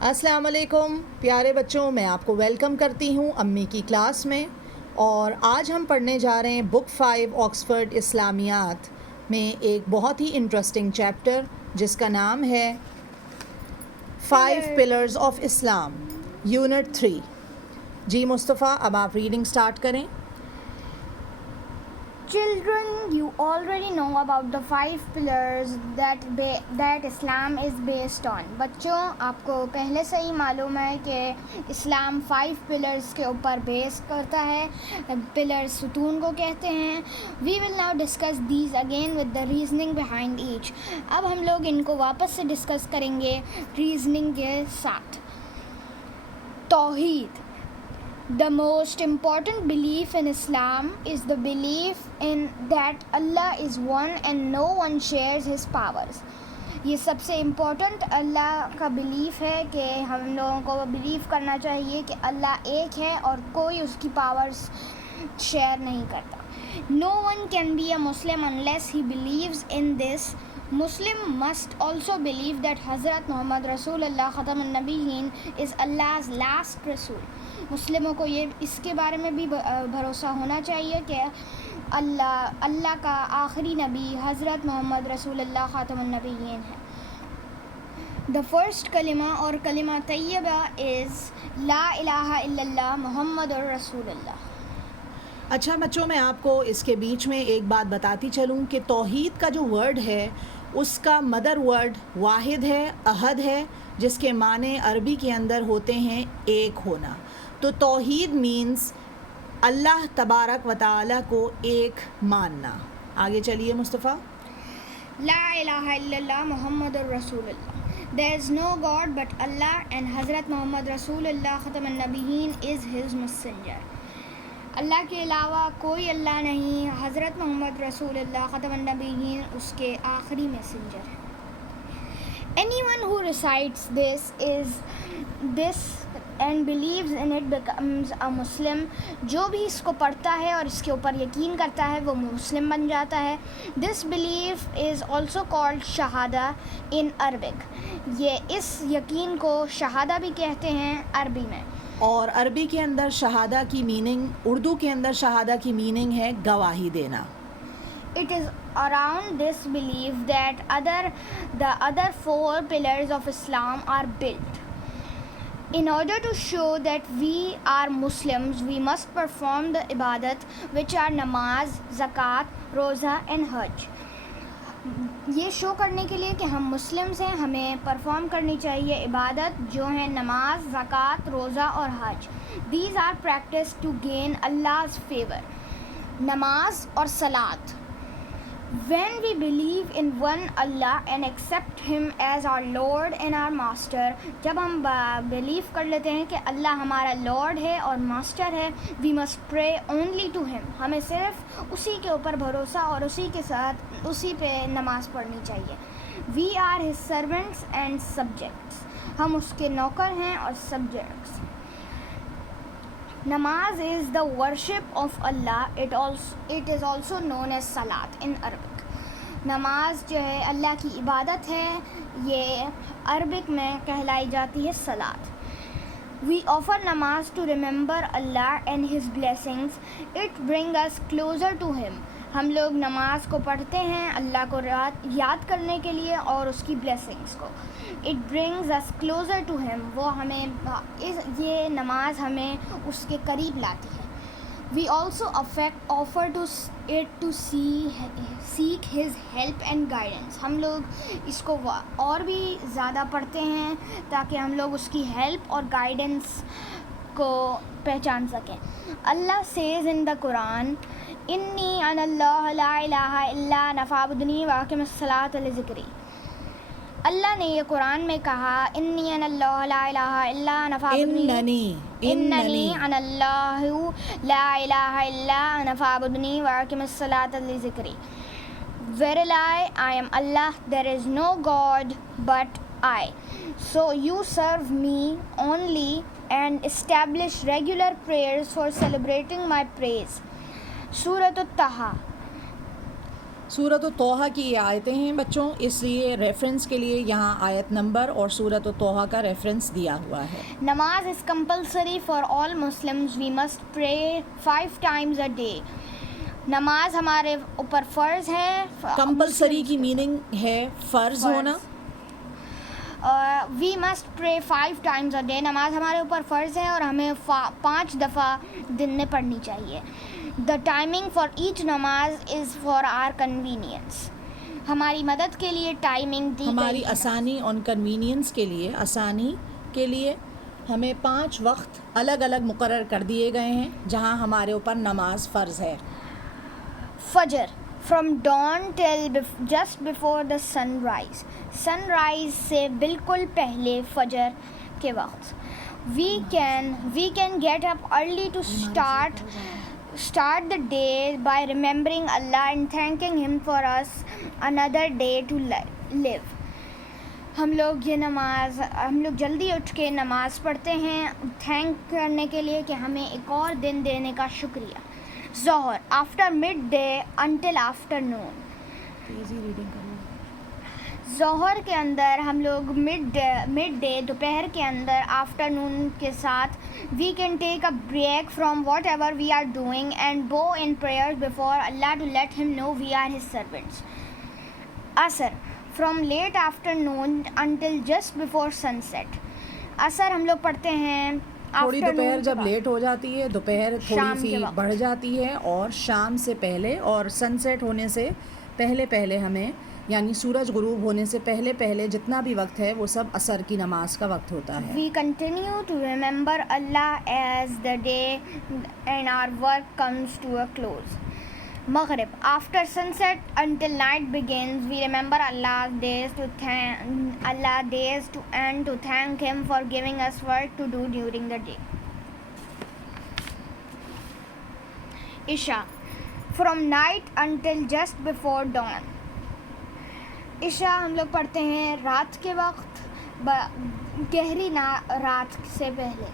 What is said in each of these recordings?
السلام علیکم پیارے بچوں، میں آپ کو ویلکم کرتی ہوں امی کی کلاس میں. اور آج ہم پڑھنے جا رہے ہیں بک 5 آکسفورڈ اسلامیات میں ایک بہت ہی انٹرسٹنگ چیپٹر جس کا نام ہے 5 پلرز آف اسلام یونٹ 3. جی مصطفیٰ، اب آپ ریڈنگ سٹارٹ کریں. Children, you already know about the 5 pillars that Islam is based on. بچوں، آپ کو پہلے سے ہی معلوم ہے کہ اسلام 5 pillars کے اوپر بیس کرتا ہے. پلرز ستون کو کہتے ہیں. We will now discuss these again with the reasoning behind each. اب ہم لوگ ان کو واپس سے ڈسکس کریں گے ریزننگ کے ساتھ. توحید. The most important belief in Islam is the belief in that Allah is one and no one shares his powers. یہ سب سے امپورٹنٹ اللہ کا بلیف ہے کہ ہم لوگوں کو بلیف کرنا چاہیے کہ اللہ ایک ہے اور کوئی اس کی پاورز شیئر نہیں کرتا. No one can be a Muslim unless he believes in this. Muslim must also believe that Hazrat Muhammad Rasulullah Khatam al-Nabiyyin is Allah's last Rasul. مسلموں کو یہ اس کے بارے میں بھی بھروسہ ہونا چاہیے کہ اللہ کا آخری نبی حضرت محمد رسول اللہ خاتم النبیین ہے. The first کلمہ اور کلمہ طیبہ is لا الہ الا اللہ محمد رسول اللہ. اچھا بچوں، میں آپ کو اس کے بیچ میں ایک بات بتاتی چلوں کہ توحید کا جو ورڈ ہے اس کا مدر ورڈ واحد ہے، احد ہے، جس کے معنی عربی کے اندر ہوتے ہیں ایک ہونا. تو توحید مینز اللہ تبارک و تعالیٰ کو ایک ماننا. آگے چلیے مصطفیٰ. لا الہ الا اللہ محمد رسول اللہ. There is no God but Allah and حضرت محمد رسول اللہ ختم النبیین is his messenger. اللہ کے علاوہ کوئی اللہ نہیں، حضرت محمد رسول اللہ ختم النبیین اس کے آخری میسنجر ہیں. Anyone who recites this and believes in it becomes a Muslim. جو بھی اس کو پڑھتا ہے اور اس کے اوپر یقین کرتا ہے وہ مسلم بن جاتا ہے. This belief is also called شہادہ in Arabic. یہ اس یقین کو شہادہ بھی کہتے ہیں عربی میں. اور عربی کے اندر شہادہ کی میننگ، اردو کے اندر شہادہ کی میننگ ہے گواہی دینا. It is around this belief that the other 4 pillars of Islam are built. In order to show that we are Muslims, we must perform the ibadat which are namaz, zakat, roza and hajj. یہ شو کرنے کے لیے کہ ہم Muslims ہیں ہمیں perform کرنی چاہیے عبادت جو ہیں نماز، زکوٰۃ، روزہ اور حج. These are practiced to gain Allah's favor. نماز اور صلاۃ. When we believe in one Allah and accept him as our Lord and our Master, جب ہم بلیف کر لیتے ہیں کہ اللہ ہمارا لارڈ ہے اور ماسٹر ہے, we must pray only to him. ہمیں صرف اسی کے اوپر بھروسہ اور اسی کے ساتھ اسی پہ نماز پڑھنی چاہیے. We are his servants and subjects. ہم اس کے نوکر ہیں اور subjects. Namaz is the worship of Allah. It is also known as salat in Arabic. نماز جو ہے اللہ کی عبادت ہے، یہ عربک میں کہلائی جاتی ہے صلاۃ. We offer namaz to remember Allah and his blessings. It brings us closer to him. ہم لوگ نماز کو پڑھتے ہیں اللہ کو یاد کرنے کے لیے اور اس کی بلیسنگس کو. It brings us closer to him. یہ نماز ہمیں اس کے قریب لاتی ہے. We also offer to seek his help and guidance. ہم لوگ اس کو اور بھی زیادہ پڑھتے ہیں تاکہ ہم لوگ اس کی ہیلپ اور گائیڈنس کو پہچان سکیں. اللہ says in the Quran, انی انا اللہ لا الہ الا انا فاعبدنی واقم الصلاۃ لذکری. اللہ نے یہ قرآن میں کہا انی انا اللہ لا الہ الا انا فاعبدنی اننی انا اللہ لا الہ الا انا فاعبدنی واقم الصلاۃ لذکری. Verily I am Allah, there is no God but I. So you serve me only and establish regular prayers for celebrating my praise. سورۃ الطٰہٰ کی یہ آیتیں ہیں بچوں، اس لیے ریفرنس کے لیے یہاں آیت نمبر اور سورۃ الطٰہٰ کا ریفرنس دیا ہوا ہے۔ نماز is compulsory for all Muslims. We must pray 5 times a day. نماز ہمارے اوپر فرض ہے. کمپلسری کی میننگ ہے فرض ہونا. وی مسٹ پرے 5 times a day. نماز ہمارے اوپر فرض ہے اور ہمیں 5 دفعہ دن میں پڑھنی چاہیے. The timing for each نماز is for our convenience. ہماری مدد کے لیے ٹائمنگ دی گئی، ہماری آسانی اور کنوینئنس کے لیے، آسانی کے لیے ہمیں 5 وقت الگ الگ مقرر کر دیے گئے ہیں جہاں ہمارے اوپر نماز فرض ہے. فجر from dawn till just before the sunrise. sunrise سے بالکل پہلے فجر کے وقت. we can get up early to start the day by remembering Allah and thanking Him for us another day to live. ہم لوگ جلدی اٹھ کے نماز پڑھتے ہیں تھینک کرنے کے لیے کہ ہمیں ایک اور دن دینے کا شکریہ. ظہر after midday until afternoon. ظہر کے اندر ہم لوگ مڈ ڈے دوپہر کے اندر آفٹرنون کے ساتھ we can take a break from whatever we are doing and bow in prayers before Allah to let Him know we are His servants. Asr from late afternoon until just before sunset. عصر ہم لوگ پڑھتے ہیں تھوڑی دوپہر جب late ہو جاتی ہے، دوپہر تھوڑی سی بڑھ جاتی ہے اور شام سے پہلے اور سن سیٹ ہونے سے پہلے ہمیں یعنی سورج غروب ہونے سے پہلے جتنا بھی وقت ہے وہ سب عصر کی نماز کا وقت ہوتا ہے. We continue to remember Allah as the day and our work comes to a close. Maghrib after sunset until night begins, we remember Allah's days and to thank Him for giving us work to do during the day. Isha from night until just before dawn. عشاء ہم لوگ پڑھتے ہیں رات کے وقت، گہری رات سے پہلے.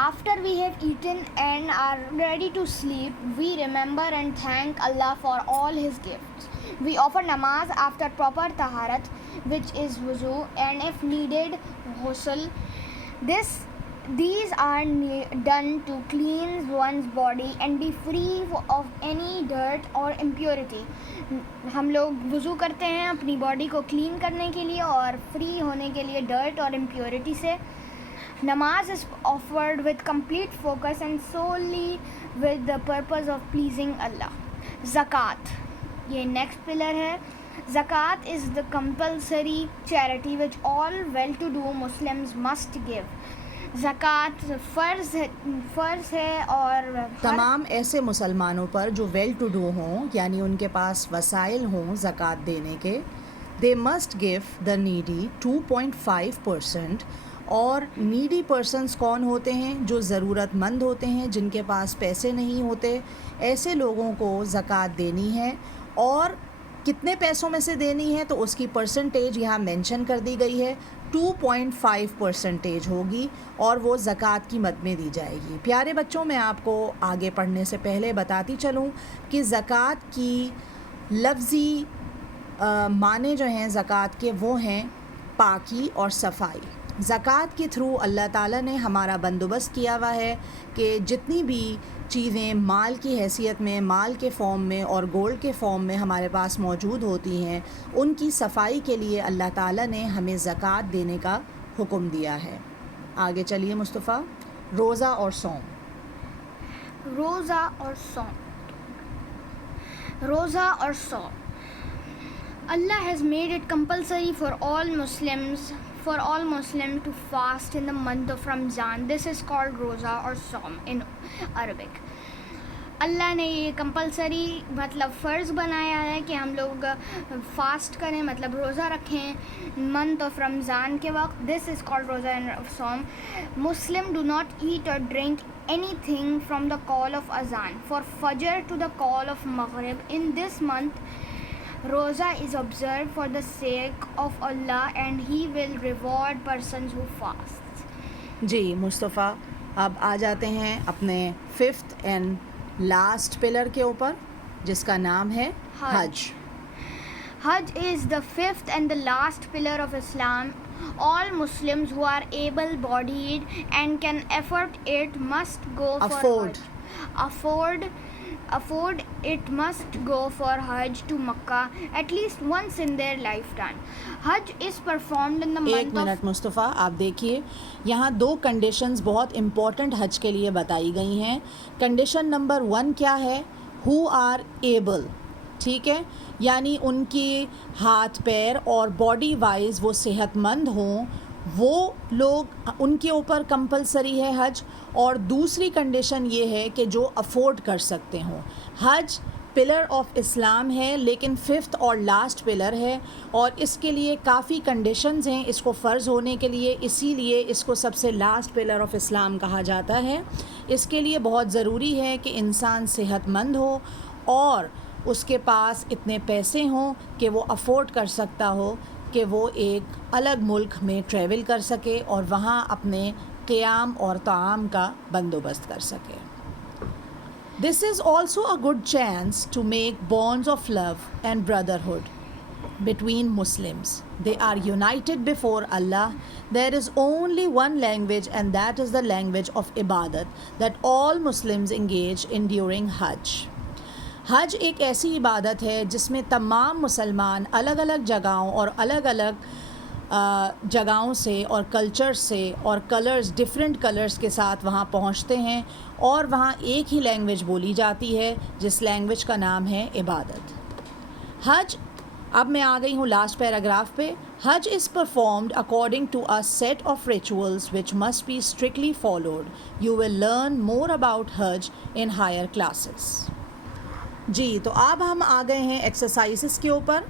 After we have eaten and are ready to sleep, we remember and thank Allah for all His gifts. We offer namaz after proper taharat, which is wuzu, and if needed, ghusl. These are done to cleanse one's body and be free of any dirt or impurity. ہم لوگ وضو کرتے ہیں اپنی body کو clean کرنے کے لیے اور فری ہونے کے لیے ڈرٹ اور امپیورٹی سے. نماز is offered with complete focus and solely with the purpose of pleasing Allah. زکوٰۃ یہ نیکسٹ پلر ہے. زکوٰۃ is the compulsory charity which all well-to-do Muslims must give. زکوٰۃ فرض ہے اور تمام ایسے مسلمانوں پر جو ویل ٹو ڈو ہوں یعنی ان کے پاس وسائل ہوں زکوٰۃ دینے کے. They must give the needy 2.5%. اور نیڈی پرسنس کون ہوتے ہیں؟ جو ضرورت مند ہوتے ہیں، جن کے پاس پیسے نہیں ہوتے، ایسے لوگوں کو زکوٰۃ دینی ہے. اور کتنے پیسوں میں سے دینی ہے تو اس کی پرسنٹیج یہاں مینشن کر دی گئی ہے. 2.5% ہوگی اور وہ زکوٰۃ کی مد میں دی جائے گی. پیارے بچوں، میں آپ کو آگے پڑھنے سے پہلے بتاتی چلوں کہ زکوٰۃ کی لفظی معنی جو ہیں زکوٰۃ کے وہ ہیں پاکی اور صفائی. زکوٰۃ کے تھرو اللہ تعالیٰ نے ہمارا بندوبست کیا ہوا ہے کہ جتنی بھی چیزیں مال کی حیثیت میں، مال کے فارم میں اور گولڈ کے فارم میں ہمارے پاس موجود ہوتی ہیں، ان کی صفائی کے لیے اللہ تعالیٰ نے ہمیں زکوٰۃ دینے کا حکم دیا ہے. آگے چلیے مصطفیٰ. روزہ اور صوم. روزہ اور صوم. Allah has made it compulsory for all Muslims to fast in the month of Ramzan. This is called roza or saum in Arabic. اللہ نے یہ کمپلسری مطلب فرض بنایا ہے کہ ہم لوگ فاسٹ کریں، مطلب روزہ رکھیں منتھ آف رمضان کے وقت. دس is called roza and sawm. Muslim do not eat or drink anything from the call of Azan for Fajr to the call of Maghrib. In this month روزہ از observed for the sake of Allah and He will reward persons who fast. جی مصطفیٰ، اب آ جاتے ہیں اپنے 5th and last pillar کے اوپر جس کا نام ہے حج. Hajj is the fifth and the last pillar of Islam. All Muslims who are able-bodied and can afford it must go for Afford. Hajj. Afford it must go for Hajj to Makkah at least once in their lifetime. Hajj is performed in the ایک month of minute مصطفیٰ، آپ دیکھیے یہاں دو conditions بہت important حج کے لیے بتائی گئی ہیں. کنڈیشن نمبر 1 کیا ہے؟ ہو آر ایبل، ٹھیک ہے، یعنی ان کی ہاتھ پیر اور باڈی وائز وہ صحت مند ہوں، وہ لوگ ان کے اوپر کمپلسری ہے حج. اور دوسری کنڈیشن یہ ہے کہ جو افورڈ کر سکتے ہوں. حج پلر آف اسلام ہے لیکن 5th اور لاسٹ پلر ہے، اور اس کے لیے کافی کنڈیشنز ہیں اس کو فرض ہونے کے لیے، اسی لیے اس کو سب سے لاسٹ پلر آف اسلام کہا جاتا ہے. اس کے لیے بہت ضروری ہے کہ انسان صحت مند ہو اور اس کے پاس اتنے پیسے ہوں کہ وہ افورڈ کر سکتا ہو کہ وہ ایک الگ ملک میں ٹریول کر سکے اور وہاں اپنے قیام اور طعام کا بندوبست کر سکے. This is also a good chance to make bonds of love and brotherhood between Muslims. They are united before Allah. There is only one language, and that is the language of ibadat that all Muslims engage in during Hajj. حج ایک ایسی عبادت ہے جس میں تمام مسلمان الگ الگ جگہوں اور الگ الگ جگہوں سے اور کلچر سے اور کلرز ڈفرینٹ کلرز کے ساتھ وہاں پہنچتے ہیں، اور وہاں ایک ہی لینگویج بولی جاتی ہے جس لینگویج کا نام ہے عبادت. حج، اب میں آ گئی ہوں لاسٹ پیراگراف پہ. Hajj is performed according to a set of rituals which must be strictly followed. You will learn more about Hajj in higher classes. جی، تو اب ہم آ گئے ہیں ایکسرسائزز کے اوپر.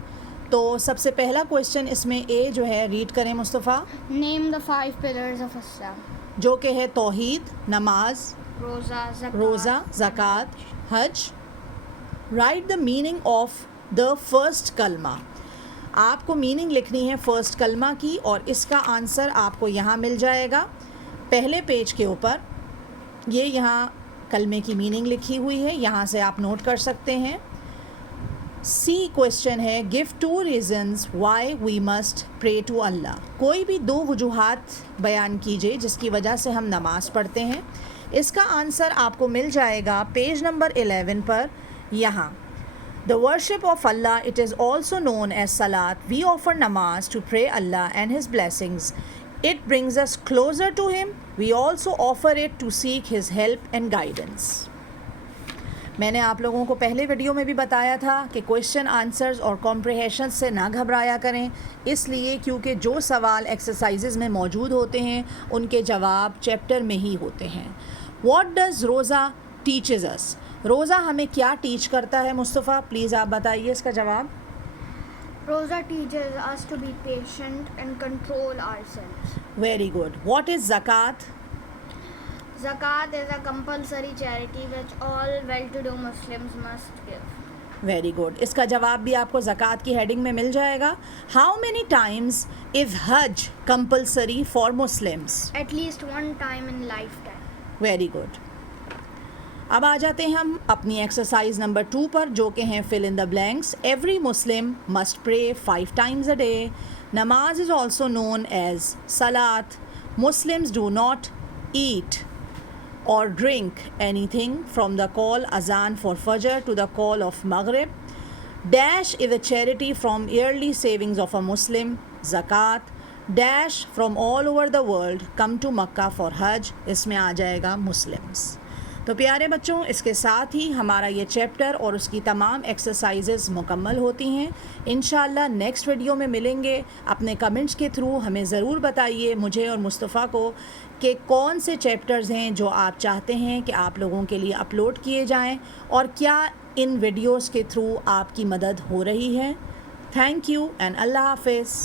تو سب سے پہلا کویشچن اس میں اے جو ہے ریڈ کریں مصطفیٰ. Name the 5 pillars of Islam. جو کہ ہے توحید، namaz, roza, zakat, Hajj. Write the meaning of the first kalma. آپ کو میننگ لکھنی ہے فرسٹ کلمہ کی، اور اس کا آنسر آپ کو یہاں مل جائے گا پہلے پیج کے اوپر. یہ یہاں کلمے کی میننگ لکھی ہوئی ہے، یہاں سے آپ نوٹ کر سکتے ہیں. سی کویشچن ہے give 2 reasons why we must pray to Allah. کوئی بھی 2 وجوہات بیان کیجئے جس کی وجہ سے ہم نماز پڑھتے ہیں. اس کا آنسر آپ کو مل جائے گا پیج نمبر 11 پر. یہاں The worship of Allah, it is also known as Salat. We offer namaz to pray Allah and His blessings. It brings us closer to Him. We also offer it to seek His help and guidance. میں نے آپ لوگوں کو پہلے video میں بھی بتایا تھا کہ کویشچن آنسرز اور کمپریہینشن سے نہ گھبرایا کریں، اس لیے کیونکہ جو سوال ایکسرسائزز میں موجود ہوتے ہیں ان کے جواب چیپٹر میں ہی ہوتے ہیں. واٹ ڈز روزہ ٹیچز اس؟ روزہ ہمیں کیا ٹیچ کرتا ہے مصطفیٰ؟ پلیز آپ بتائیے اس کا جواب. Roza teaches us to be patient and control ourselves. Very good. What is زکوٰۃ؟ Zakat is a compulsory charity which all well-to-do Muslims must give. Very good. اس کا جواب بھی آپ کو زکوٰۃ کی ہیڈنگ میں مل جائے گا. How many times is Hajj compulsory for Muslims? At least one time in lifetime. Very good. اب آ جاتے ہیں ہم اپنی ایکسرسائز نمبر 2 پر، جو کہ ہیں فل ان دا بلینکس. ایوری مسلم مسٹ پرے 5 times a day. نماز از آلسو نون ایز صلاۃ. Muslims do not eat or drink anything from the call azan for Fajr to the call of Maghrib. Dash is a charity from yearly savings of a Muslim. Zakat. Dash from all over the world come to Makkah for Hajj. اس میں آ جائے گا Muslims. تو پیارے بچوں، اس کے ساتھ ہی ہمارا یہ chapter اور اس کی تمام ایکسرسائزز مکمل ہوتی ہیں. انشاءاللہ نیکسٹ ویڈیو میں ملیں گے. اپنے کمنٹس کے تھرو ہمیں ضرور بتائیے مجھے اور مصطفیٰ کو کہ کون سے چیپٹرز ہیں جو آپ چاہتے ہیں کہ آپ لوگوں کے لیے اپلوڈ کیے جائیں، اور کیا ان ویڈیوز کے تھرو آپ کی مدد ہو رہی ہے. تھینک یو اینڈ اللہ حافظ.